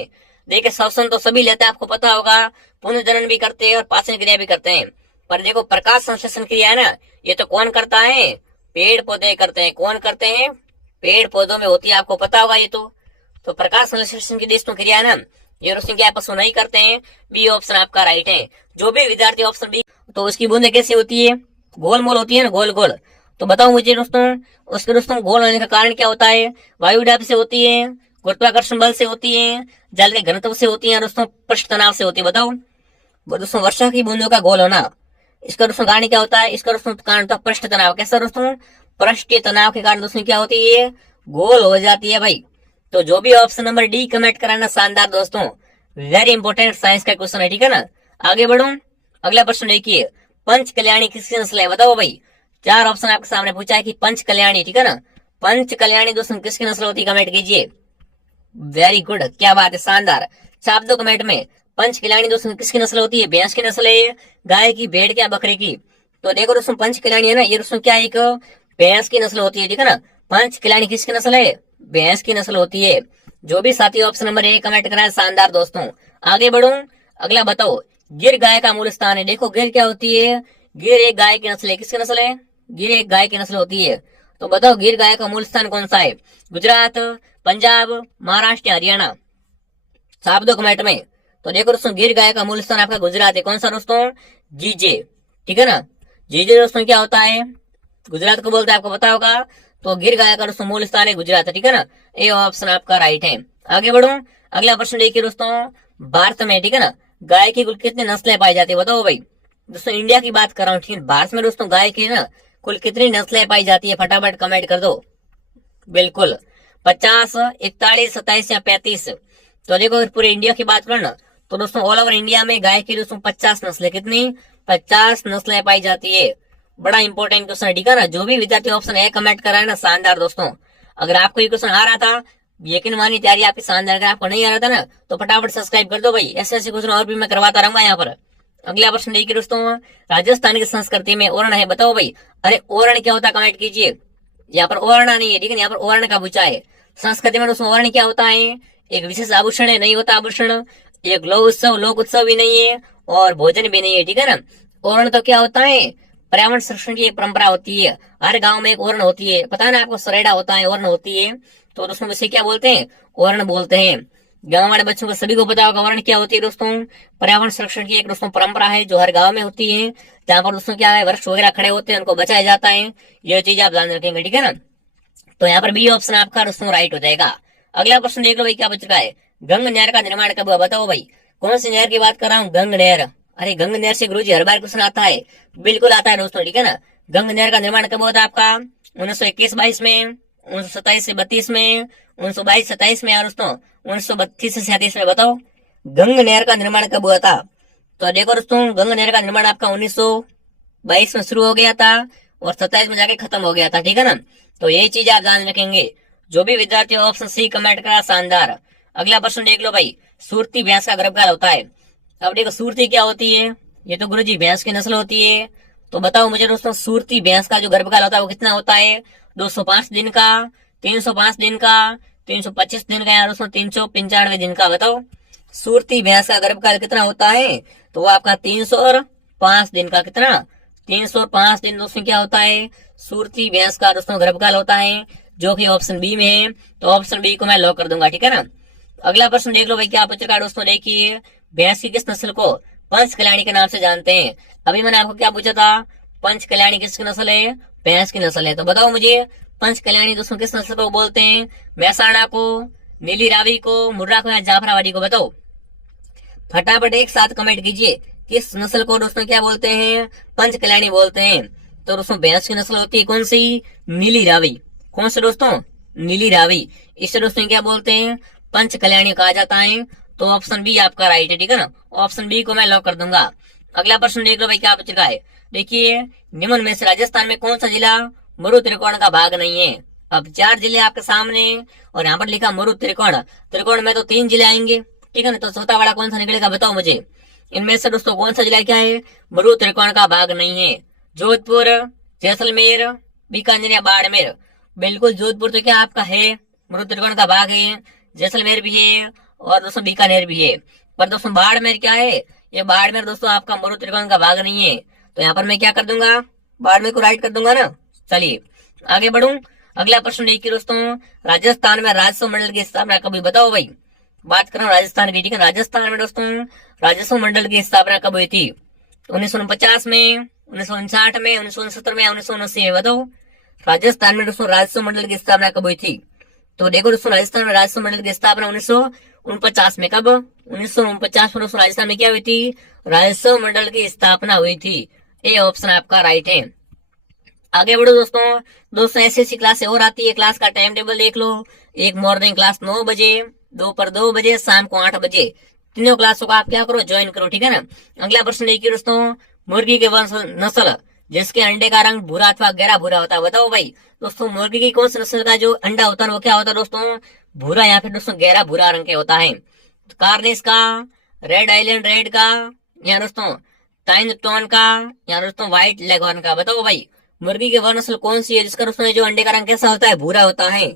देखिए श्वसन तो सभी लेते हैं, आपको पता होगा। पुनर्जनन भी करते हैं और पाचन क्रिया भी करते हैं। पर देखो प्रकाश संश्लेषण क्रिया है ना, ये तो कौन करता है? पेड़ पौधे करते हैं। कौन करते हैं? पेड़ पौधों में होती है, आपको पता होगा ये तो प्रकाश संश्लेषण की दोस्तों क्रिया है ना, ये दोस्तों क्या पशु नहीं करते हैं। बी ऑप्शन आपका राइट है। जो भी विद्यार्थी ऑप्शन बी, तो उसकी बूंदे कैसी होती है? गोल मोल होती है ना, गोल गोल। तो बताओ मुझे दोस्तों, उसके दोस्तों गोल होने का कारण क्या होता है? वायु दाब से होती है, गुरुत्वाकर्षण बल से होती है, जल के घनत्व से होती है, दोस्तों पृष्ठ तनाव से होती है। बताओ वो दोस्तों वर्षा की बूंदों का गोल होना, इसका दोस्तों कारण क्या होता है? इसका दोस्तों कारण होता है पृष्ठ तनाव। कैसा दोस्तों? पृष्ठ तनाव के कारण दोस्तों क्या होती है? गोल हो जाती है भाई। तो जो भी ऑप्शन नंबर डी कमेंट कराना, शानदार दोस्तों, वेरी इंपॉर्टेंट साइंस का क्वेश्चन है, ठीक है ना। आगे बढ़ो, अगला प्रश्न देखिए, पंच कल्याणी किसकी नस्ल है? बताओ भाई, चार ऑप्शन आपके सामने पूछा है कि पंच कल्याणी, ठीक है ना, पंच कल्याणी दोस्तों किसकी नस्ल होती है? कमेंट कीजिए। वेरी गुड, क्या बात है, शानदार। छाप दो कमेंट में, पंच कल्याणी दोस्तों किसकी नस्ल होती है? भैंस की नस्ल है, गाय की, भेड़ की, बकरे की? तो देखो दोस्तों, पंच कल्याणी है ना, ये दोस्तों क्या, एक भैंस की नस्ल होती है, ठीक है ना। पंच कल्याणी किसकी नस्ल है? भैंस की नस्ल होती है। जो भी साथी ऑप्शन नंबर ए कमेंट कराए, शानदार दोस्तों। आगे बढ़ो, अगला बताओ, गिर गाय का मूल स्थान है। देखो गिर क्या होती है? गिर एक गाय की नस्ल है। किसकी नस्ल है? गिर एक गाय की नस्ल होती है। तो बताओ गिर गाय का मूल स्थान कौन सा है? गुजरात, पंजाब, महाराष्ट्र या हरियाणा? छाप दो कमेंट में। तो देखो दोस्तों, गिर गाय का मूल स्थान आपका गुजरात है। कौन सा दोस्तों? जीजे, ठीक है ना। जीजे दोस्तों क्या होता है? गुजरात को बोलते हैं, आपको पता होगा। तो गिर गाय का दोस्तों मूल स्थान है गुजरात, ठीक है ना। ये ऑप्शन आपका राइट है। आगे बढ़ो, अगला प्रश्न देखिए दोस्तों, भारत में, ठीक है ना, गाय की कुल कितनी नस्लें पाई जाती है? बताओ भाई। दोस्तों इंडिया की बात कर रहा हूँ, ठीक है। भारत में दोस्तों गाय की ना कुल कितनी नस्लें पाई जाती है? फटाफट कमेंट कर दो। बिल्कुल 50, 41, 27 या 35? तो देखो अगर पूरे इंडिया की बात करो ना, तो दोस्तों ऑल ओवर इंडिया में गाय की दोस्तों 50 नस्लें, कितनी? 50 नस्लें पाई जाती है। बड़ा इंपॉर्टेंट क्वेश्चन है, ठीक है ना। जो भी विद्यार्थी ऑप्शन है कमेंट करा है ना, शानदार दोस्तों। अगर आपको ये क्वेश्चन आ रहा था, यकीन मानिए तैयारी आपकी शानदार। अगर आपको नहीं आ रहा था ना, तो फटाफट सब्सक्राइब कर दो भाई, ऐसे ऐसे क्वेश्चन और भी मैं करवाता रहूंगा यहाँ पर। अगला प्रश्न देखिए दोस्तों, राजस्थान की संस्कृति में ओरण है। बताओ भाई, अरे ओरण क्या होता है? कमेंट कीजिए। यहाँ पर ओरणा नहीं है, ठीक है, यहाँ पर ओरण का पूछा है। संस्कृति में दोस्तों ओरण क्या होता है? एक विशेष आभूषण है, नहीं होता आभूषण। एक लोक उत्सव भी नहीं है, और भोजन भी नहीं है, ठीक है ना। ओरण तो क्या होता है? पर्यावरण संरक्षण की एक परंपरा होती है। हर गांव में एक ओरण होती है, पता है ना आपको, सरेड़ा होता है, ओरण होती है। तो दोस्तों इसे क्या बोलते हैं? ओरण बोलते हैं। गांव वाले बच्चों को सभी को पता होगा ओरण क्या होती है दोस्तों। पर्यावरण संरक्षण की एक दोस्तों परंपरा है, जो हर गांव में होती है, जहाँ पर दोस्तों क्या है, वृक्ष वगैरह खड़े होते हैं, उनको बचाया जाता है। ये चीज आप ध्यान रखेंगे, ठीक है ना। तो यहाँ पर बी ऑप्शन आपका दोस्तों राइट हो जाएगा। अगला प्रश्न देख लो भाई, क्या बच रहा है? गंग नहर का निर्माण कब हुआ? बताओ भाई, कौन सी नहर की बात कर रहा हूँ? गंग नहर। अरे गंग नहर से गुरुजी हर बार क्वेश्चन आता है, बिल्कुल आता है दोस्तों, ठीक है ना। गंग नहर का निर्माण कब हुआ था आपका? 1921-22 में, 1927 से 32 में, 1922-27 में, या दोस्तों 1932 से 37 में? बताओ गंग नहर का निर्माण कब हुआ था? तो देखो दोस्तों, गंग नहर का निर्माण आपका 1922 में शुरू हो गया था, और 27 में जाके खत्म हो गया था, ठीक है ना। तो यही चीज आप ध्यान रखेंगे। जो भी विद्यार्थी ऑप्शन सी कमेंट करा, शानदार। अगला प्रश्न देख लो भाई, सुरती भैंस का गर्भकाल होता है। अब देखो सुरती क्या होती है? ये तो गुरुजी भैंस की नस्ल होती है। तो बताओ मुझे दोस्तों, सुरती भैंस का जो गर्भकाल होता है वो कितना होता है? 205 दिन का, 305 दिन का, 325 दिन का, या दोस्तों 395 दिन का? बताओ सुरती भैंस का गर्भकाल कितना होता है? तो वो आपका 305 दिन का। कितना? 305 दिन दोस्तों क्या होता है? सुरती भैंस का दोस्तों गर्भकाल होता है, जो कि ऑप्शन बी में है। तो ऑप्शन बी को मैं लॉक कर दूंगा, ठीक है ना। अगला प्रश्न देख लो भाई, क्या पूछ रखा है दोस्तों, देखिए, भैंस की किस नस्ल को पंच कल्याणी के नाम से जानते हैं? अभी मैंने आपको क्या पूछा था? पंच कल्याणी किसकी नस्ल है? भैंस की नस्ल है। तो बताओ मुझे, पंच कल्याणी दोस्तों किस नस्ल को बोलते हैं? महसाणा को, नीली रावी को, मुर्रा को, या जाफराबादी को? बताओ फटाफट एक साथ कमेंट कीजिए, किस नस्ल को दोस्तों क्या बोलते हैं? पंच कल्याणी बोलते हैं। तो दोस्तों भैंस की नस्ल होती है कौन सी? नीली रावी। कौन से दोस्तों? नीली रावी। इसे दोस्तों क्या बोलते हैं? पंच कल्याणी कहा जाता है। तो ऑप्शन बी आपका राइट है, ठीक है ना। ऑप्शन बी को मैं लॉक कर दूंगा। अगला प्रश्न देख लो भाई, क्या पूछ रहा है, देखिए, निम्न में से राजस्थान में कौन सा जिला मरु त्रिकोण का भाग नहीं है? अब 4 जिले आपके सामने, और यहाँ पर लिखा मरु त्रिकोण। त्रिकोण में तो 3 जिले आएंगे, ठीक है ना। तो चौथा वाला कौन सा निकलेगा? बताओ मुझे। इनमें से दोस्तों कौन सा जिला क्या है मरु त्रिकोण का भाग नहीं है? जोधपुर, जैसलमेर, बीकानेर या बाड़मेर? बिल्कुल जोधपुर तो क्या आपका है, मरु त्रिकोण का भाग है। जैसलमेर भी है, और दोस्तों बीकानेर भी है। पर दोस्तों बाड़मेर क्या है? ये बाड़मेर दोस्तों आपका मरु त्रिकोण का भाग नहीं है। तो यहाँ पर मैं क्या कर दूंगा? बाड़मेर को राइट कर दूंगा ना। चलिए आगे बढ़ूं। अगला प्रश्न देखिए दोस्तों, राजस्थान में राजस्व मंडल की स्थापना कभी? बताओ भाई, बात कर रहा हूँ राजस्थान की, ठीक है। राजस्थान में दोस्तों राजस्व मंडल की स्थापना कब हुई थी? 1949 में, 1959 में, 1969 में, 1979 में? बताओ। राजस्थान में दोस्तों राजस्व मंडल की स्थापना कब हुई थी? तो देखो दोस्तों, राजस्थान में राजस्व मंडल की स्थापना 1949 में। कब? 1949 में दोस्तों राजस्थान में क्या हुई थी? राजस्व मंडल की स्थापना हुई थी। ये ऑप्शन आपका राइट है। आगे बढ़ो दोस्तों। दोस्तों एसएससी क्लास और आती है, क्लास का टाइम टेबल देख लो। एक मॉर्निंग क्लास 9 बजे, दोपहर 2 बजे, शाम को 8 बजे। तीनों क्लासों को आप क्या करो, ज्वाइन करो, ठीक है ना। अगला प्रश्न देखिए दोस्तों, मुर्गी के वंश नस्ल जिसके अंडे का रंग भूरा अथवा गहरा भूरा होता है? बताओ भाई। दोस्तों मुर्गी की कौन सी नस्ल का जो अंडा होता है वो क्या होता है दोस्तों? भूरा या फिर दोस्तों गहरा भूरा रंग के होता है। कार्निस का, रेड आइलैंड रेड का, या दोस्तों टाइन टोन का, या दोस्तों व्हाइट लेगहॉर्न का? बताओ भाई, मुर्गी की वह नस्ल कौन सी है जिसका दोस्तों जो अंडे का रंग कैसा होता है? भूरा होता है।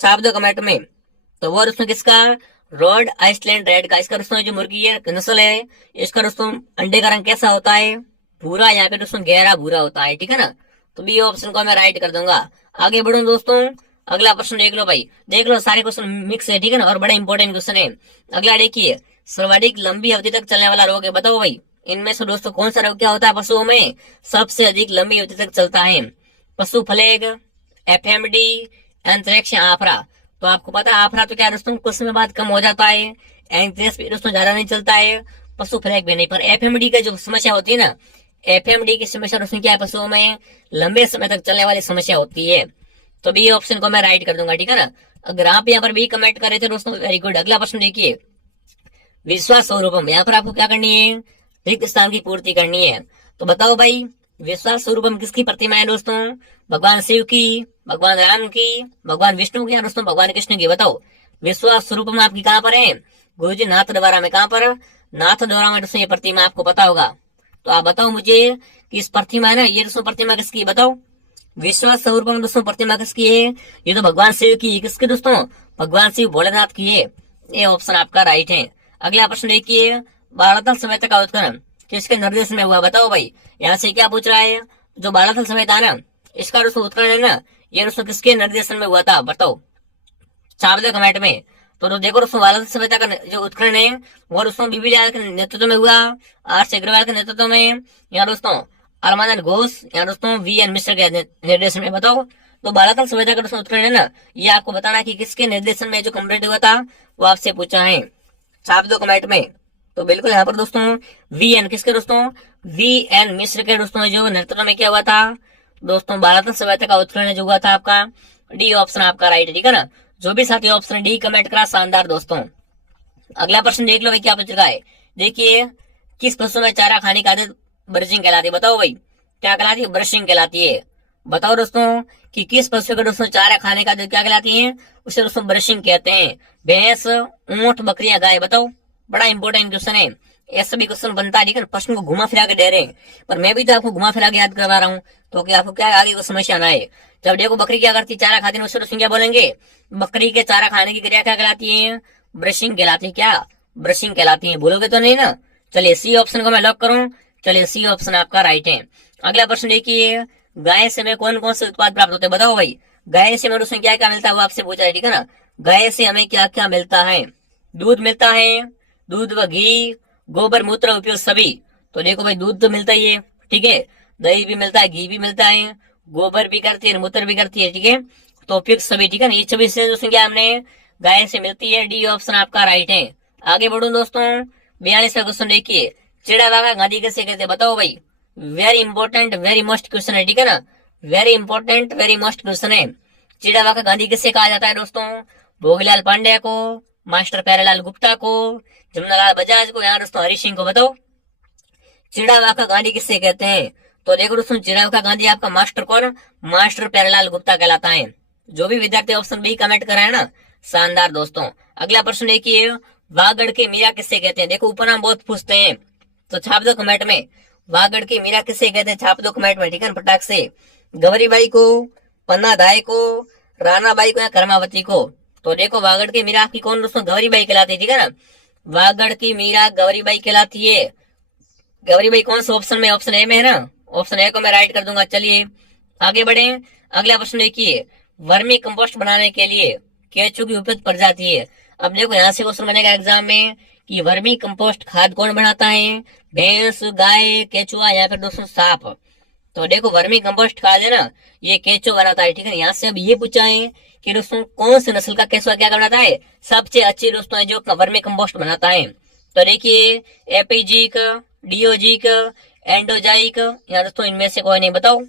छाप दो कमेंट में। तो वो दोस्तों किसका? रोड आइसलैंड रेड का। इसका दोस्तों जो मुर्गी है नस्ल है, इसका दोस्तों अंडे का रंग कैसा होता है? भूरा या फिर दोस्तों गहरा भूरा होता है, ठीक है ना। तो बी ऑप्शन को मैं राइट कर दूंगा। आगे बढ़ो दोस्तों, अगला प्रश्न देख लो भाई, देख लो सारे क्वेश्चन मिक्स है, ठीक है ना, और बड़ा इंपॉर्टेंट क्वेश्चन है। अगला देखिए, सर्वाधिक लंबी अवधि तक चलने वाला रोग है? बताओ भाई, इनमें से दोस्तों कौन सा रोग क्या होता है पशुओं में सबसे अधिक लंबी अवधि तक चलता है? पशु फ्लैग, एफएमडी, एंथ्रेक्स, आफरा? तो आपको पता है आफरा तो क्या दोस्तों कुछ समय बाद कम हो जाता है, एंथ्रेक्स भी दोस्तों ज्यादा नहीं चलता है, पशु फ्लैग भी नहीं। पर एफएमडी का जो समस्या होती है ना, एफएमडी की समस्या दोस्तों क्या है? पशुओं में लंबे समय तक चलने वाली समस्या होती है। तो बी ऑप्शन को मैं राइट कर दूंगा, ठीक है ना। अगर आप यहाँ पर बी कमेंट कर रहे थे दोस्तों, वेरी गुड। अगला प्रश्न देखिए, विश्वास स्वरूपम, यहाँ पर आपको क्या करनी है? रिक्त स्थान की पूर्ति करनी है। तो बताओ भाई, विश्वास स्वरूपम किसकी प्रतिमा है दोस्तों? भगवान शिव की, भगवान राम की, भगवान विष्णु की, या दोस्तों भगवान कृष्ण की? बताओ। विश्वास स्वरूपम आपकी कहाँ पर है? गुरुजी नाथ द्वारा में। कहाँ पर? नाथ द्वारा में दोस्तों ये प्रतिमा आपको पता होगा। तो आप बताओ मुझे कि इस प्रतिमा है ना, ये दोस्तों प्रतिमा किसकी है? बताओ। विश्वास स्वरूपम दोस्तों प्रतिमा किसकी है? ये तो भगवान शिव की। किसकी दोस्तों? भगवान शिव भोलेनाथ की है। ये ऑप्शन आपका राइट है। अगला प्रश्न देखिए, बारातल संहिता का उत्खनन किसके निर्देश में हुआ? बताओ भाई। यहाँ से क्या पूछ रहा है? जो बारातल संहिता है ना, इसका दोस्तों उत्खनन है ना, ये दोस्तों किसके निर्देशन में हुआ था? बताओ, छाप दो कमेंट में। तो देखो दोस्तों, बारातल संहिता का जो उत्खनन है वो दोस्तों बीबी लाल के नेतृत्व में हुआ, आर अग्रवाल के नेतृत्व में, या दोस्तों अरमानंद घोष, या दोस्तों वी.एन. मिश्र के निर्देशन में? बताओ। तो बारातल संहिता का दोस्तों उत्खनन है ना, ये आपको बताना कि किसके निर्देशन में जो कम्प्लीट हुआ था, वो आपसे पूछा है। छाप दो कमेंट में। तो बिल्कुल यहाँ पर दोस्तों वी.एन. किसके दोस्तों? वी.एन. मिश्र के दोस्तों जो नेतृत्व में क्या हुआ था दोस्तों? बारातल संहिता का उत्खनन जो हुआ था आपका, डी ऑप्शन आपका राइट है, ठीक है ना। जो भी साथी ऑप्शन डी कमेंट करा, शानदार दोस्तों। अगला प्रश्न देख लो भाई, क्या पूछ रहा है। देखिए, किस पशु में चारा खाने की आदत ब्रशिंग कहलाती है? बताओ भाई, क्या कहलाती है? ब्रशिंग कहलाती है। बताओ दोस्तों कि किस पशु का दोस्तों चारा खाने का आदत क्या कहलाती है? उसे दोस्तों ब्रशिंग कहते हैं। भैंस, ऊंट, बकरियां, गाय? बताओ। बड़ा इंपॉर्टेंट क्वेश्चन है, ऐसा भी क्वेश्चन बनता है, ठीक है। प्रश्न को घुमा फिरा के दे रहे हैं, पर मैं भी तो आपको घुमा फिरा के याद करवा रहा हूँ, तो कि आपको क्या आगे को समस्या ना आए। जब देखो बकरी क्या करती है? चारा खाती है, उससे दोस्तों क्या बोलेंगे? बकरी के चारा खाने की क्रिया क्या कहलाती है? ब्रशिंग कहलाती है। क्या? ब्रशिंग कहलाती है। बोलोगे तो नहीं ना। चलिए सी ऑप्शन को मैं लॉक करूं। चलिए सी ऑप्शन आपका राइट है। अगला प्रश्न देखिए, गाय से हमें कौन कौन से उत्पाद प्राप्त होते हैं? बताओ भाई। गाय से हमें दोस्तों क्या क्या मिलता है, वो आपसे पूछा है, ठीक है ना। गाय से हमें क्या क्या मिलता है? दूध मिलता है, दूध व घी, गोबर, मूत्र, उपयोग सभी। तो देखो भाई, दूध तो मिलता ही है, ठीक है, दही भी मिलता है, घी भी मिलता है, गोबर भी करती है, मूत्र भी करती है, ठीक है। तो उपयुक्त सभी, ठीक है ना। ये 26 से दोस्तों क्या हमने गाय से मिलती है। डी ऑप्शन आपका राइट है। आगे बढ़ो दोस्तों, 42वां क्वेश्चन देखिए, चिड़ावाघा गांधी कैसे कहते हैं? बताओ भाई। Very important, very most question है, ठीक है ना। Very important, very most question है। चिड़ावाघा गांधी किससे कहा जाता है दोस्तों? भोगीलाल पांड्या को, मास्टर प्यारेलाल गुप्ता को, जमुनालाल बजाज को, या दोस्तों हरि सिंह को? बताओ, चिड़ावाघा गांधी किससे कहते हैं? तो देखो दोस्तों, चिड़ावाघा गांधी आपका मास्टर कौन? मास्टर प्यारेलाल गुप्ता कहलाता है। जो भी विद्यार्थी ऑप्शन बी कमेंट कर रहे हैं ना, शानदार दोस्तों। अगला प्रश्न देखिए, वागड़ की मीरा किससे कहते हैं? देखो उपनाम बहुत पूछते हैं, तो छाप दो कमेंट में। वागड़ की मीरा किससे कहते हैं? छाप दो कमेंट में, ठीक है, फटाक से। गौरीबाई को, पन्ना दाई को, रानाबाई को, या कर्मावती को? तो देखो, वागड़ की मीरा आपकी कौन दोस्तों? गौरीबाई कहलाती है, ठीक है ना। वागड़ की मीरा गौरीबाई कहलाती है। गौरीबाई कौन सा ऑप्शन में? ऑप्शन ए में है ना। ऑप्शन ए को मैं राइट कर दूंगा। चलिए आगे बढ़े। अगला प्रश्न देखिए, वर्मी कंपोस्ट बनाने के लिए केंचुआ की उपयुक्त प्रजाति है। अब देखो, यहाँ से क्वेश्चन बनेगा एग्जाम में कि वर्मी कंपोस्ट खाद कौन बनाता है? भैंस, गाय, केंचुआ, या फिर दोस्तों सांप? तो देखो वर्मी कंपोस्ट खाद है ना, ये केचो बनाता है, ठीक है। यहाँ से अब ये पूछा है कि दोस्तों कौन सी नस्ल का केचुआ क्या बनाता है, सबसे अच्छी दोस्तों है जो वर्मी कंपोस्ट बनाता है। तो देखिए एपीजिक, डीओजिक, एंडोजाइक, यहाँ दोस्तों इनमें से कोई नहीं, बताओ।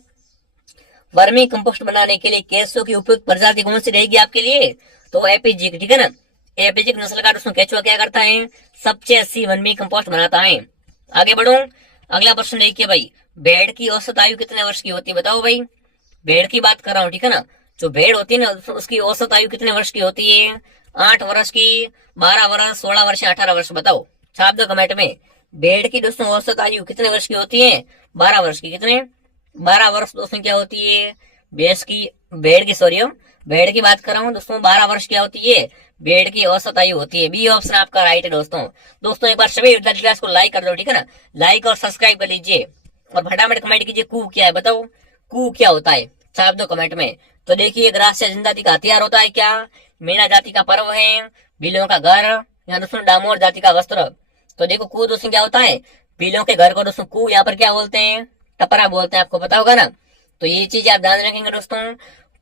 वर्मी कंपोस्ट बनाने के लिए केचुआ की उपयुक्त प्रजाति कौन सी रहेगी आपके लिए, तो एपीजिक, ठीक है ना। एपीजिक नस्ल का दोस्तों केचुआ क्या करता है, सबसे अच्छी वर्मी कंपोस्ट बनाता है। आगे बढ़ो, अगला प्रश्न देखिए भाई, भेड़ की औसत आयु कितने वर्ष की होती है, बताओ भाई। भेड़ की बात कर रहा हूँ, ठीक है ना। जो भेड़ होती है ना उसकी औसत आयु कितने वर्ष की होती है, 8 वर्ष की, 12 वर्ष, 16 वर्ष या 18 वर्ष, बताओ, छाप दो कमेंट में। भेड़ की दोस्तों औसत आयु कितने वर्ष की होती है, 12 वर्ष की। कितने, 12 वर्ष दोस्तों क्या होती है, भैंस की, भेड़ की, सॉरी भेड़ की बात कर रहा हूँ दोस्तों, 12 वर्ष क्या होती है, भेड़ की औसत आयु होती है। बी ऑप्शन आपका राइट है दोस्तों। दोस्तों एक बार सभी विद्यार्थी क्लास को लाइक कर दो, ठीक है ना, लाइक और सब्सक्राइब कर लीजिए और फटाफट कमेंट कीजिए कू क्या है, बताओ कू क्या होता है, छाप दो कमेंट में। तो देखिए ग्रास से जनजाति का हथियार होता है क्या, मीना जाति का पर्व है, बिलों का घर, या दोस्तों डामोर जाति का वस्त्र। तो देखो कू दोस्तों क्या होता है, बिलों के घर को दोस्तों कू यहाँ पर क्या बोलते हैं, टपरा बोलते हैं, आपको पता होगा ना। तो ये चीज आप ध्यान रखेंगे दोस्तों,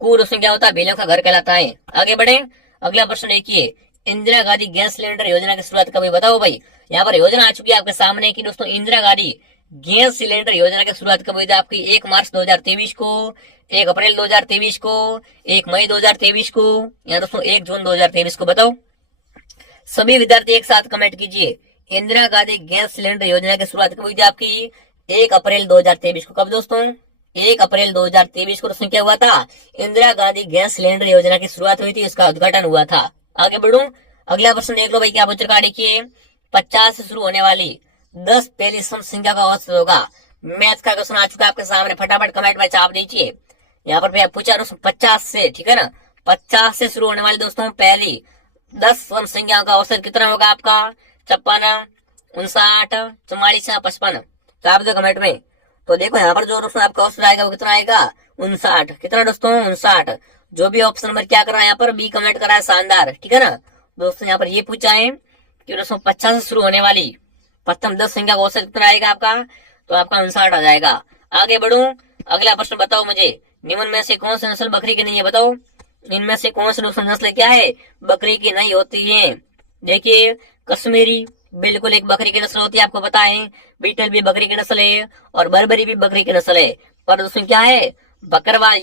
कू दोस्तों क्या होता है, बिलों का घर कहलाता है। आगे बढ़े, अगला प्रश्न देखिए, इंदिरा गांधी गैस सिलेंडर योजना की शुरुआत कब हुई, बताओ भाई। यहाँ पर योजना आ चुकी है आपके सामने कि दोस्तों इंदिरा गांधी गैस सिलेंडर योजना की शुरुआत कब हुई थी आपकी, 1 मार्च 2023 को, 1 अप्रैल 2023 को, 1 मई 2023 को, या दोस्तों 1 जून 2023 को, बताओ। सभी विद्यार्थी एक साथ कमेंट कीजिए, इंदिरा गांधी गैस सिलेंडर योजना की शुरुआत कब हुई थी आपकी, 1 अप्रैल 2023 को। कब दोस्तों, 1 अप्रैल 2023 को दोस्तों क्या हुआ था, इंदिरा गांधी गैस सिलेंडर योजना की शुरुआत हुई थी, इसका उद्घाटन हुआ था। आगे बढ़ू, अगला प्रश्न देख लो भाई, क्या पूछ रखा है, देखिए 50 से शुरू होने वाली 10 पहली सम संख्या का औसत होगा। मैथ का क्वेश्चन आ चुका है आपके सामने, फटाफट कमेंट में छाप दीजिए। यहाँ पर पूछा दोस्तों 50 से, ठीक है ना, 50 से शुरू होने वाली दोस्तों पहली 10 सम संख्याओं का औसत कितना होगा आपका, 56, 59, 44 या 55, छाप दो कमेंट में। तो देखो यहाँ पर जो दोस्तों आपका ऑप्शन आएगा वो कितना आएगा, 59। कितना दोस्तों, 59। जो भी ऑप्शन नंबर क्या कर रहा है यहाँ पर, बी कमेंट कर रहा है, शानदार, ठीक है ना। दोस्तों यहाँ पर ये पूछा है कि दोस्तों 50 से शुरू होने वाली प्रथम 10 संख्या का औसत कितना आएगा आपका, तो आपका 59 आ जाएगा। आगे बढ़ू, अगला प्रश्न बताओ मुझे, निम्न में से कौन सी नस्ल बकरी की नहीं है, बताओ। इनमें से कौन सी नस्ल क्या है, बकरी की नहीं होती है। देखिए कश्मीरी बिल्कुल एक बकरी की नस्ल होती है, आपको पता है। बीटल भी बकरी की नस्ल है और बर्बरी भी बकरी की नस्ल है, पर दोस्तों क्या है, बकरवाल